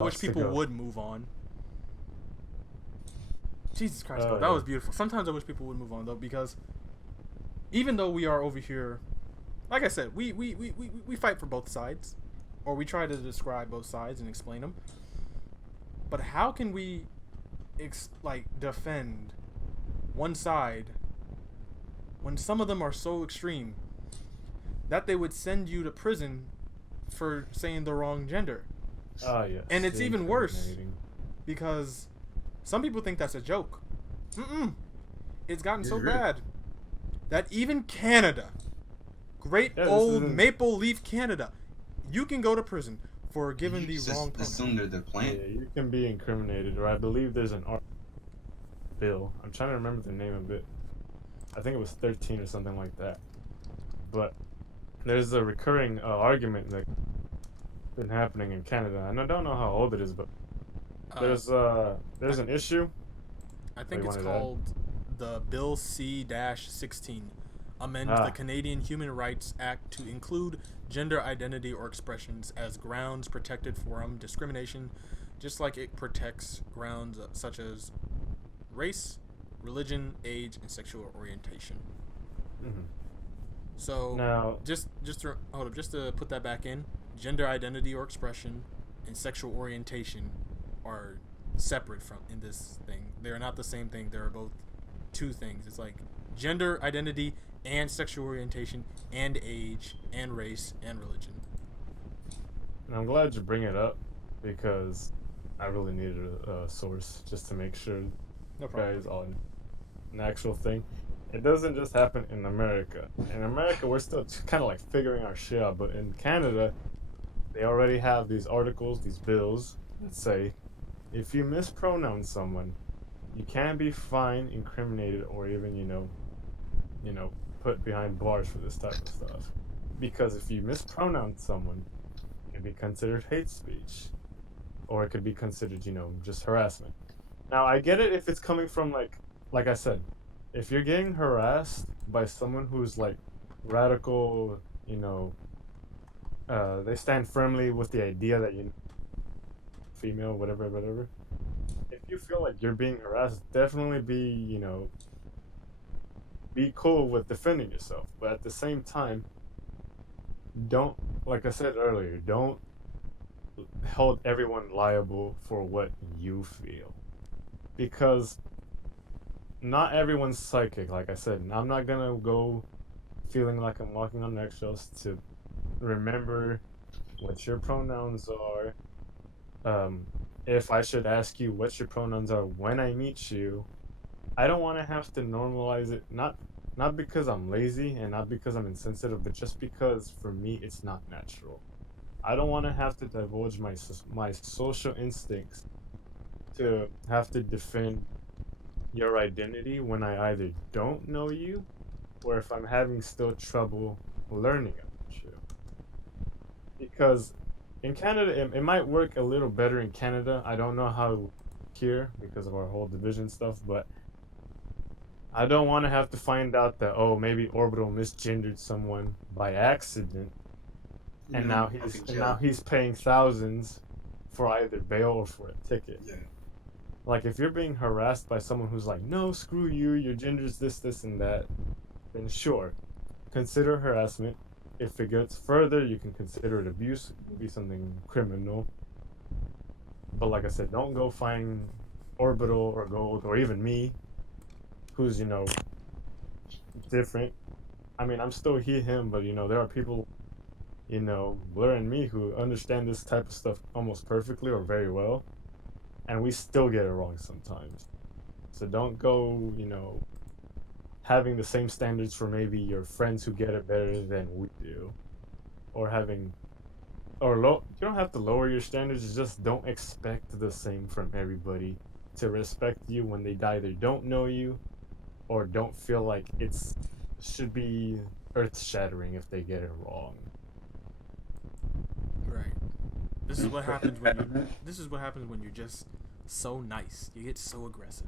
I wish people go. would move on. Jesus Christ, bro, Oh that yeah. was beautiful. Sometimes I wish people would move on though, because even though we are over here, like I said, we fight for both sides, or we try to describe both sides and explain them. But how can we, defend one side when some of them are so extreme that they would send you to prison for saying the wrong gender? Oh yes. And it's The even worse incriminating. because some people think that's a joke. Mm-mm. It's gotten Is so it really? bad that even Canada, great Yeah, this old isn't. Maple Leaf Canada, you can go to prison for giving You the just wrong assume pronoun. they're the Yeah, plant. you can be incriminated, or I believe there's an art bill. I'm trying to remember the name of it. I think it was 13 or something like that. But there's a recurring argument that's been happening in Canada, and I don't know how old it is, but Uh, I, there's an issue. I Oh, think you it's wanted to add? called the Bill C-16, amend the Ah, Canadian Human Rights Act to include gender identity or expressions as grounds protected from discrimination, just like it protects grounds such as race, religion, age, and sexual orientation. mhm. So, Now, just to put that back in, gender identity or expression and sexual orientation are separate from in this thing. They are not the same thing. They are both two things. It's like gender identity and sexual orientation and age and race and religion. and I'm glad you bring it up because I really needed a source just to make sure No problem, guys buddy. on an actual thing. It doesn't just happen in America. In America, we're still kind of like figuring our shit out, but in Canada, they already have these articles, these bills that say if you mispronounce someone, you can be fined, incriminated, or even put behind bars for this type of stuff. Because if you mispronounce someone, it can be considered hate speech, or it could be considered, just harassment. Now, I get it if it's coming from like I said, if you're getting harassed by someone who's like radical, they stand firmly with the idea that female, whatever, whatever. If you feel like you're being harassed, definitely be cool with defending yourself. But at the same time, don't, like I said earlier, don't hold everyone liable for what you feel because not everyone's psychic. Like I said, I'm not gonna go feeling like I'm walking on eggshells to remember what your pronouns are. Um, if I should ask you what your pronouns are when I meet you, I don't want to have to normalize it. Not because I'm lazy and not because I'm insensitive, but just because for me it's not natural. I don't want to have to divulge my social instincts to have to defend your identity when I either don't know you or if I'm having still trouble learning about you. Because in Canada, it might work a little better in Canada. I don't know how it works here because of our whole division stuff, but I don't want to have to find out that, oh, maybe Orbital misgendered someone by accident, You and know, now fucking jail. he's paying thousands for either bail or for a ticket. Yeah. Like if you're being harassed by someone who's like, no, screw you, your gender's this, this, and that, then sure, consider harassment. If it gets further, you can consider it abuse, maybe something criminal. But like I said, don't go find Orbital or Gold or even me, who's different. I mean, I'm still he, him, but there are people, Blur and me who understand this type of stuff almost perfectly or very well, and we still get it wrong sometimes. So don't go, having the same standards for maybe your friends who get it better than we do, or having or low. You don't have to lower your standards. Just don't expect the same from everybody to respect you when they either don't know you or don't feel like it's should be earth shattering if they get it wrong. Right. This is what happens when you're just so nice. You get so aggressive.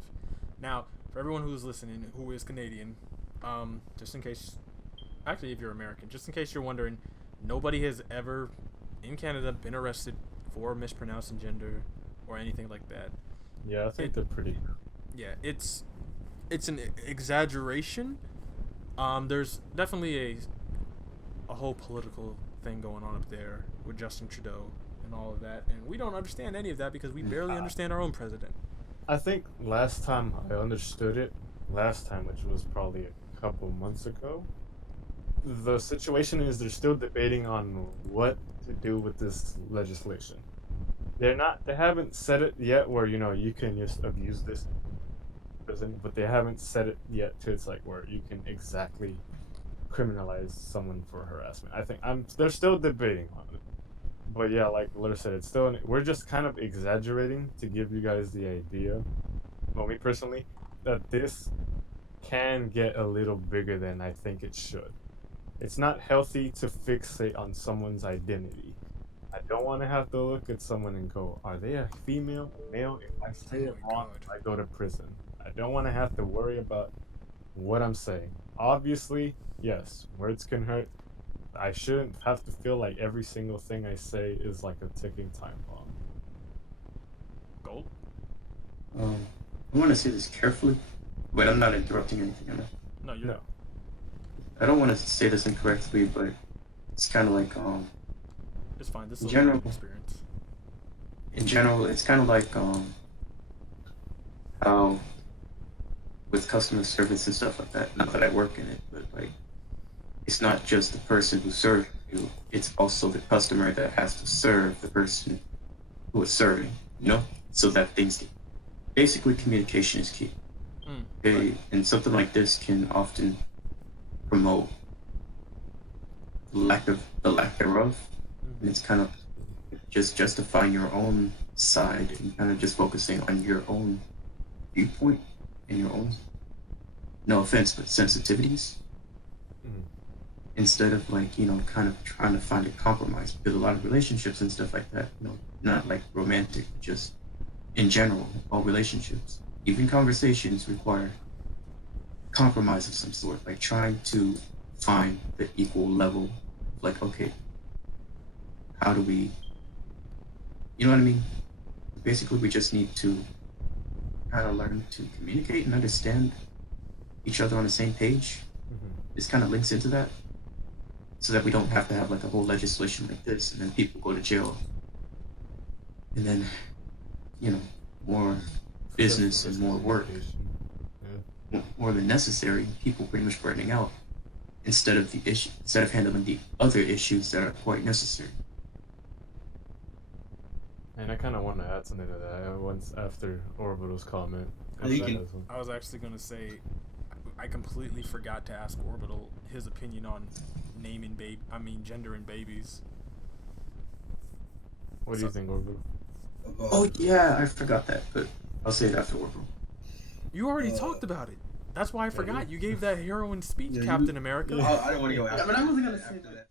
Now, for everyone who's listening who is Canadian, just in case, actually, if you're American, just in case you're wondering, nobody has ever in Canada been arrested for mispronouncing gender or anything like that. Yeah, I think It they're pretty. yeah, it's an exaggeration. There's definitely a whole political thing going on up there with Justin Trudeau and all of that, and we don't understand any of that because we barely I, understand our own president. I think last time I understood it, last time, which was probably a couple months ago, the situation is they're still debating on what to do with this legislation. They haven't said it yet where, you can just abuse this prison, but they haven't said it yet to it's like where you can exactly criminalize someone for harassment. I think they're still debating on it. But yeah, like Lur said, it's still we're just kind of exaggerating to give you guys the idea. Well, me personally, that this can get a little bigger than I think it should. It's not healthy to fixate on someone's identity. I don't want to have to look at someone and go, are they a female, a male? If I Oh say it my wrong, god. I go to prison. I don't want to have to worry about what I'm saying. Obviously, yes, words can hurt. I shouldn't have to feel like every single thing I say is like a ticking time bomb. Gold? I want to say this carefully, but I'm not interrupting anything. Am I? No, you're No. I don't want to say this incorrectly, but it's kind of like it's fine. This in is a general- learning experience. in general, it's kind of like how with customer service and stuff like that. Not that I work in it, but like it's not just the person who served you; it's also the customer that has to serve the person who is serving. You know, so that things basically communication is key. Okay, Right. and something like this can often promote the lack thereof, and it's kind of just justifying your own side and kind of just focusing on your own viewpoint and your own, no offense, but sensitivities, Mm. instead of like, kind of trying to find a compromise. Because a lot of relationships and stuff like that, not like romantic, just in general, all relationships, even conversations require compromise of some sort, like trying to find the equal level, like, okay, how do we, you know what I mean? Basically, we just need to kind of learn to communicate and understand each other on the same page. Mhm. This kind of links into that, so that we don't have to have like a whole legislation like this, and then people go to jail, and then, more business and more work, more than necessary, people pretty much burning out instead of handling the other issues that are quite necessary. And I kind of want to add something to that. Once after Orbital's comment, Oh, you can- I was actually gonna say, I completely forgot to ask Orbital his opinion on gendering babies. What do you think, Orbital? Oh yeah, I forgot that, but I'll say it after work. You already Uh, talked about it. That's why I yeah, forgot. you- You gave that heroine speech, Yeah, Captain America. I didn't want to go Yeah, after but I wasn't gonna after say that.